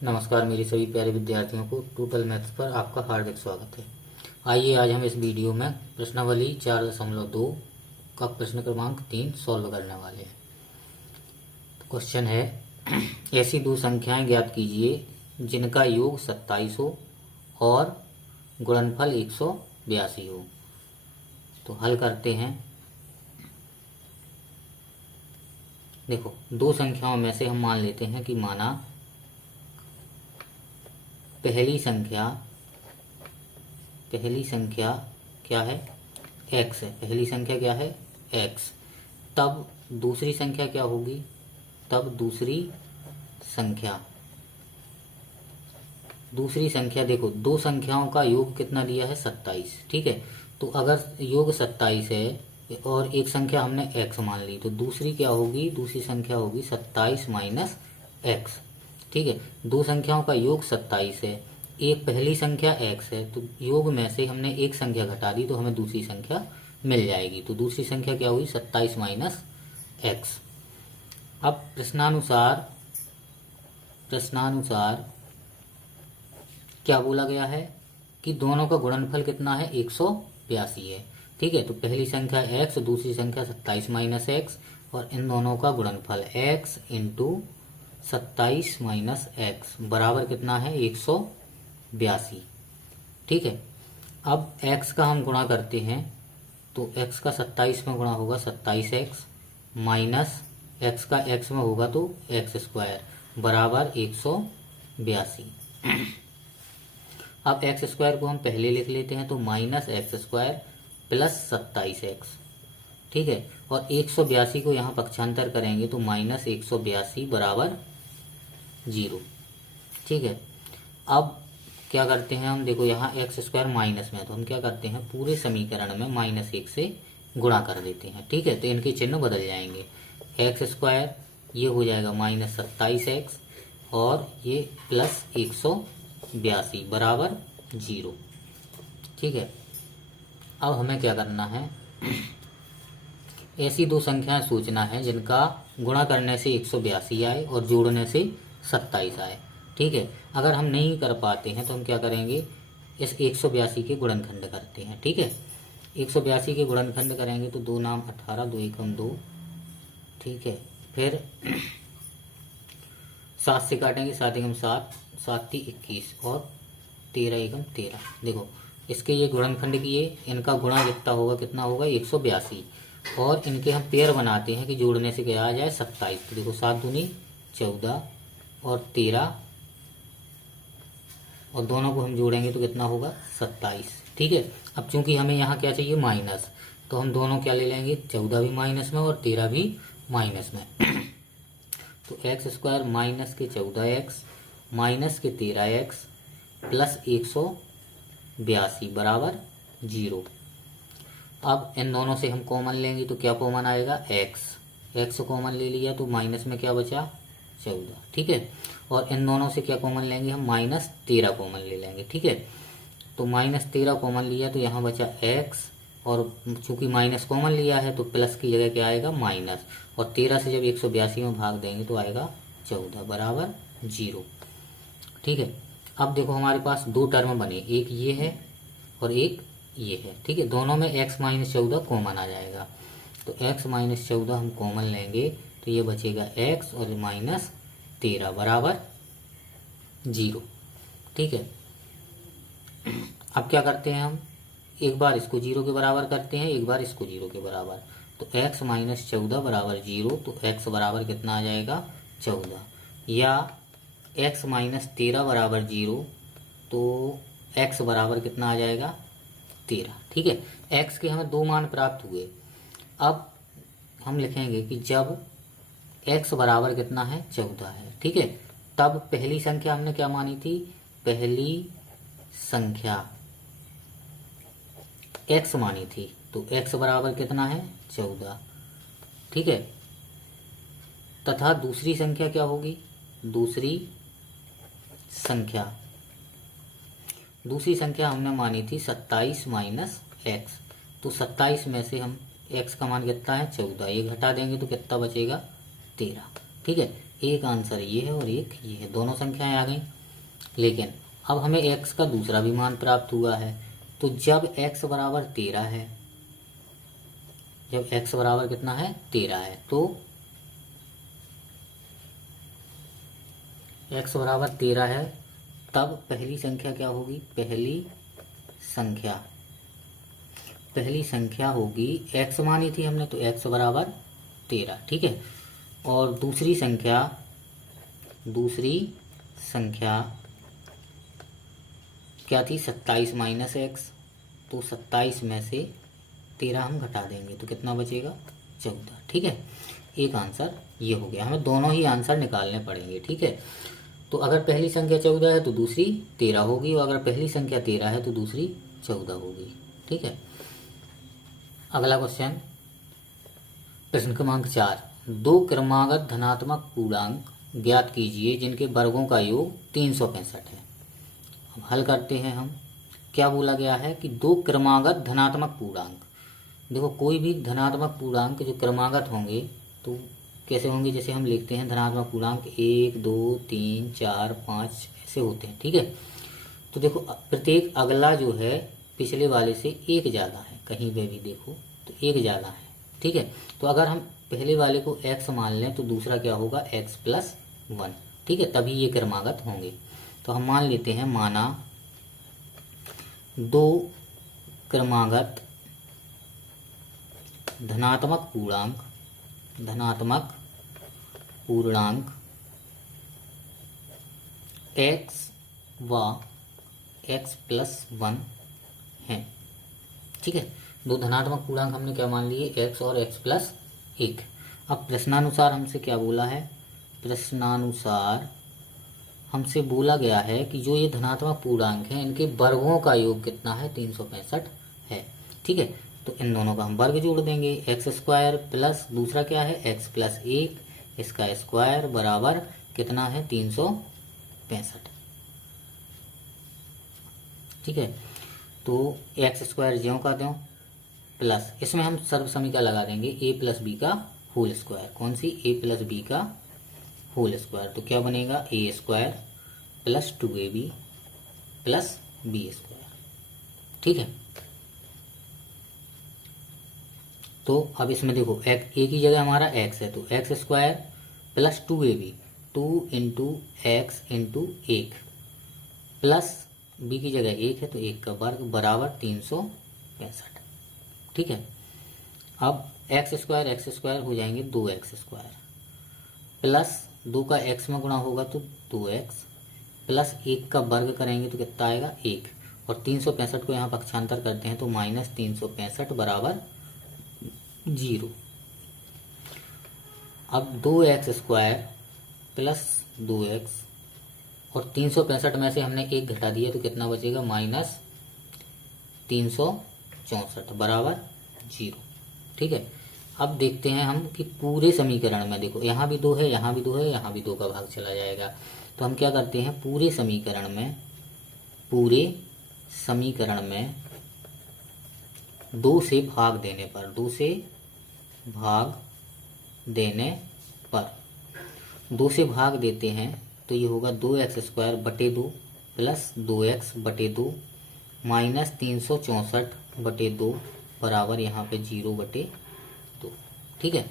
नमस्कार मेरे सभी प्यारे विद्यार्थियों को टोटल मैथ्स पर आपका हार्दिक स्वागत है। आइए आज हम इस वीडियो में प्रश्नावली 4.2 का प्रश्न क्रमांक 3 सॉल्व करने वाले हैं। तो क्वेश्चन है ऐसी दो संख्याएं ज्ञात कीजिए जिनका योग 27 हो और गुणनफल 182 हो। तो हल करते हैं। देखो, दो संख्याओं में से हम मान लेते हैं कि माना पहली संख्या क्या है, x है। पहली संख्या क्या है, x। तब दूसरी संख्या क्या होगी, दूसरी संख्या देखो, दो संख्याओं का योग कितना दिया है, 27। ठीक है, तो अगर योग 27 है और एक संख्या हमने x मान ली, तो दूसरी क्या होगी, दूसरी संख्या होगी 27 माइनस x। ठीक है, दो संख्याओं का योग 27 है, एक पहली संख्या x है, तो योग में से हमने एक संख्या घटा दी तो हमें दूसरी संख्या मिल जाएगी। तो दूसरी संख्या क्या हुई, 27 माइनस x। अब प्रश्नानुसार क्या बोला गया है कि दोनों का गुणनफल कितना है, 182 है। ठीक है, तो पहली संख्या x, दूसरी संख्या 27 माइनस x, और इन दोनों का गुणनफल x इंटू 27 माइनस एक्स बराबर कितना है, 182। ठीक है, अब x का हम गुणा करते हैं तो x का 27 में गुणा होगा 27x माइनस x का x में होगा तो x स्क्वायर बराबर 182। अब x स्क्वायर को हम पहले लिख लेते हैं तो minus x square plus 27x। ठीक है, और 182 को यहाँ पक्षांतर करेंगे तो माइनस 182 बराबर 0। ठीक है, अब क्या करते हैं हम, देखो यहाँ एक्स स्क्वायर माइनस में है तो हम क्या करते हैं, पूरे समीकरण में -1 से गुणा कर देते हैं। ठीक है, तो इनके चिन्ह बदल जाएंगे, एक्स स्क्वायर ये हो जाएगा माइनस 27x और ये प्लस 182 बराबर 0। ठीक है, अब हमें क्या करना है, ऐसी दो संख्याएं सोचना है जिनका गुणा करने से 182 आए और जोड़ने से 27 आए। ठीक है, अगर हम नहीं कर पाते हैं तो हम क्या करेंगे, इस 182 के गुणनखंड करते हैं। ठीक है, 182 के गुणनखंड करेंगे तो 2 नाम 18, 2 एकम 2। ठीक है, फिर 7 से काटेंगे, 7 एकम 7, 7 × 21 और 13 एकम 13। देखो, इसके ये गुणनखंड किए, इनका गुणा जितना होगा कितना होगा, 182, और इनके हम पेयर बनाते हैं कि जोड़ने से क्या आ जाए, 27। तो देखो 7 दूनी 14 और 13, और दोनों को हम जोड़ेंगे तो कितना होगा, 27। ठीक है, अब चूंकि हमें यहाँ क्या चाहिए, माइनस, तो हम दोनों क्या ले लेंगे, 14 भी माइनस में और 13 भी माइनस में। तो एक्स स्क्वायर माइनस के 14x माइनस के 13x प्लस 182 बराबर 0। अब इन दोनों से हम कॉमन लेंगे तो क्या कॉमन आएगा, x कॉमन ले लिया तो माइनस में क्या बचा, 14। ठीक है, और इन दोनों से क्या कॉमन लेंगे हम, -13 कॉमन ले लेंगे। ठीक है, तो -13 कॉमन लिया तो यहाँ बचा x, और चूंकि माइनस कॉमन लिया है तो प्लस की जगह क्या आएगा, माइनस, और 13 से जब 182 में भाग देंगे तो आएगा 14 बराबर 0। ठीक है, अब देखो हमारे पास दो टर्म बने, एक ये है और एक ये है। ठीक है, दोनों में x - 14 कॉमन आ जाएगा, तो x - 14 हम कॉमन लेंगे तो ये बचेगा x और -13 बराबर 0। ठीक है, अब क्या करते हैं हम, एक बार इसको 0 के बराबर करते हैं, एक बार इसको 0 के बराबर, तो x - 14 बराबर 0, तो x बराबर कितना आ जाएगा, 14, या x - 13 बराबर 0, तो x बराबर कितना आ जाएगा, 13। ठीक है, x के हमें दो मान प्राप्त हुए। अब हम लिखेंगे कि जब x बराबर कितना है, 14 है। ठीक है, तब पहली संख्या हमने क्या मानी थी, पहली संख्या x मानी थी, तो x बराबर कितना है, 14। ठीक है, तथा दूसरी संख्या क्या होगी, दूसरी संख्या हमने मानी थी 27 माइनस एक्स, तो 27 में से हम x का मान कितना है, 14, ये घटा देंगे तो कितना बचेगा, 13। ठीक है, एक आंसर ये है और एक ये है, दोनों संख्याएं आ गई। लेकिन अब हमें x का दूसरा भी मान प्राप्त हुआ है। तो जब x बराबर 13 है, जब x बराबर कितना है 13 है, तो x बराबर 13 है, तब पहली संख्या क्या होगी? पहली संख्या होगी, x मानी थी हमने तो x बराबर 13, ठीक है। और दूसरी संख्या क्या थी? 27 माइनस x। तो 27 में से 13 हम घटा देंगे तो कितना बचेगा? 14, ठीक है। एक आंसर ये हो गया। हमें दोनों ही आंसर निकालने पड़ेंगे, ठीक है। तो अगर पहली संख्या 14 है तो दूसरी 13 होगी, और अगर पहली संख्या 13 है तो दूसरी 14 होगी, ठीक है। अगला क्वेश्चन, प्रश्न क्रमांक 4, 2 क्रमागत धनात्मक पूर्णांक ज्ञात कीजिए जिनके वर्गों का योग 365 है। अब हल करते हैं हम। क्या बोला गया है कि 2 क्रमागत धनात्मक पूर्णांक। देखो, कोई भी धनात्मक पूर्णांक जो क्रमागत होंगे तो कैसे होंगे? जैसे हम लिखते हैं धनात्मक पूर्णांक 1 2 3 4 5 ऐसे होते हैं, ठीक है। तो देखो, प्रत्येक अगला जो है पिछले वाले से एक ज़्यादा है, कहीं पे भी देखो तो एक ज़्यादा है, ठीक है। तो अगर हम पहले वाले को x मान लें तो दूसरा क्या होगा? x + 1, ठीक है, तभी ये क्रमागत होंगे। तो हम मान लेते हैं, माना 2 क्रमागत धनात्मक पूर्णांक x व x + 1 हैं, ठीक है। 2 धनात्मक पूर्णांक हमने क्या मान लिए? x और x + 1। अब प्रश्नानुसार हमसे क्या बोला है? प्रश्नानुसार हमसे बोला गया है कि जो ये धनात्मक पूर्णांक हैं इनके वर्गों का योग कितना है? 365 है, ठीक है। तो इन दोनों का हम वर्ग जोड़ देंगे, x² प्लस दूसरा क्या है? x + 1, इसका स्क्वायर बराबर कितना है? 365, ठीक है। तो x² ज्यों का त्यों प्लस, इसमें हम सर्व समीकरण लगा देंगे a + b का होल स्क्वायर। कौन सी? a + b का होल स्क्वायर। तो क्या बनेगा? a² + 2ab + b², ठीक है। तो अब इसमें देखो, a की जगह हमारा x है तो x² + 2ab, 2 × x × 1 plus b की जगह 1 है तो 1 का वर्ग बराबर 365, ठीक है। अब x² हो जाएंगे 2x² प्लस 2 का x में गुणा होगा तो 2x प्लस 1 का वर्ग करेंगे तो कितना आएगा? 1, और 365 को यहाँ पक्षांतर करते हैं तो -365 बराबर 0। अब 2x² प्लस 2x और 365 में से हमने 1 घटा दिया तो कितना बचेगा? -364 बराबर 0, ठीक है। अब देखते हैं हम कि पूरे समीकरण में, देखो यहाँ भी 2 है, यहाँ भी 2 है, यहाँ भी 2 का भाग चला जाएगा। तो हम क्या करते हैं, पूरे समीकरण में 2 से भाग देने पर 2 से भाग देते हैं तो ये होगा 2x² बटे 2 प्लस 2x बटे 2 माइनस 364 बटे 2 बराबर यहाँ पे 0 बटे 2, ठीक है।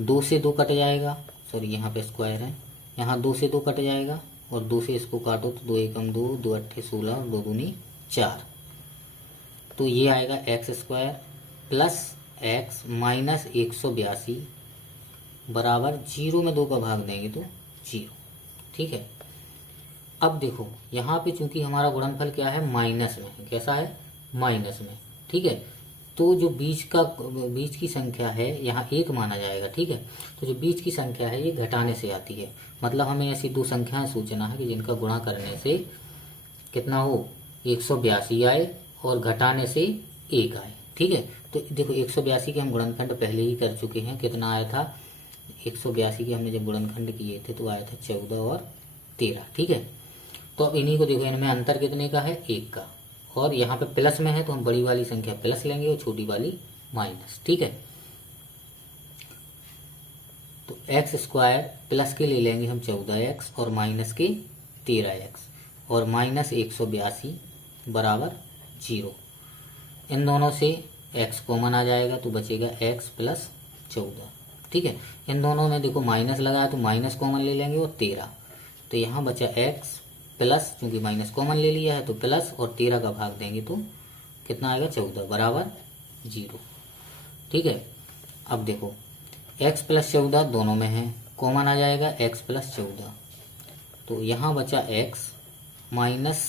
2 से 2 कट जाएगा, सॉरी यहाँ पे स्क्वायर है, यहाँ 2 से 2 कट जाएगा और 2 से इसको काटो तो 2 एकम 2, 2 अट्ठे 16 और 2 दूनी 4। तो ये आएगा x² प्लस x माइनस 182 बराबर 0 में 2 का भाग देंगे तो 0, ठीक है। अब देखो यहाँ पे चूंकि हमारा गुणनफल क्या है? माइनस में है। कैसा है? माइनस में, ठीक है। तो जो बीच की संख्या है यहाँ 1 माना जाएगा, ठीक है। तो जो बीच की संख्या है ये घटाने से आती है, मतलब हमें ऐसी 2 संख्याएं सोचना है कि जिनका गुणा करने से कितना हो? 182 आए और घटाने से 1 आए, ठीक है। तो देखो 182 के हम गुणनखंड पहले ही कर चुके हैं। कितना आया था? 182 के हमने जब गुणनखंड किए थे तो आया था 14 और 13, ठीक है। तो अब इन्हीं को देखो, इनमें अंतर कितने का है? 1 का, और यहाँ पे प्लस में है तो हम बड़ी वाली संख्या प्लस लेंगे और छोटी वाली माइनस, ठीक है। तो एक्स स्क्वायर प्लस के ले लेंगे हम 14x और माइनस के 13x और माइनस 182 बराबर 0। इन दोनों से x कॉमन आ जाएगा तो बचेगा x प्लस 14। ठीक है, इन दोनों में देखो माइनस लगा है तो माइनस कॉमन ले लेंगे और 13, तो यहाँ बचा x प्लस, क्योंकि माइनस कॉमन ले लिया है तो प्लस और 13 का भाग देंगे तो कितना आएगा 14 बराबर 0। ठीक है, अब देखो x प्लस 14 दोनों में है, कॉमन आ जाएगा x प्लस 14, तो यहाँ बचा x माइनस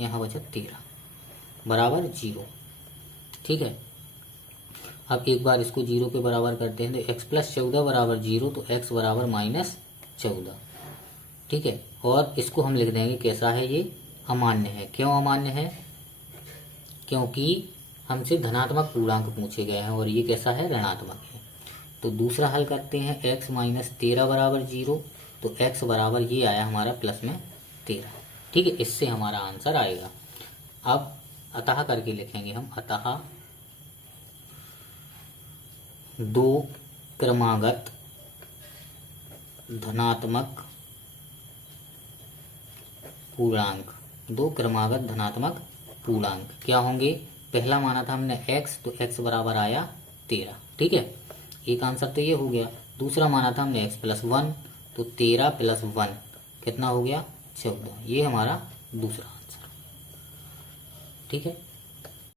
यहाँ बचा 13 बराबर 0। ठीक है, अब एक बार इसको 0 के बराबर करते हैं तो x प्लस 14 बराबर 0, तो x बराबर माइनस 14। ठीक है, और इसको हम लिख देंगे कैसा है, ये अमान्य है। क्यों अमान्य है? क्योंकि हमसे धनात्मक पूर्णांक पूछे गए हैं और ये कैसा है, ऋणात्मक है। तो दूसरा हल करते हैं, x माइनस 13 बराबर 0, तो x बराबर ये आया हमारा प्लस में 13। ठीक है, इससे हमारा आंसर आएगा। अब अतः करके लिखेंगे हम, अतः दो क्रमागत धनात्मक पूर्णांक, दो क्रमागत धनात्मक पूर्णांक क्या होंगे? पहला माना था हमने x, तो x बराबर आया 13। ठीक है, एक आंसर तो ये हो गया। दूसरा माना था हमने x प्लस 1, तो 13 प्लस 1 कितना हो गया 14। ये हमारा दूसरा आंसर। ठीक है।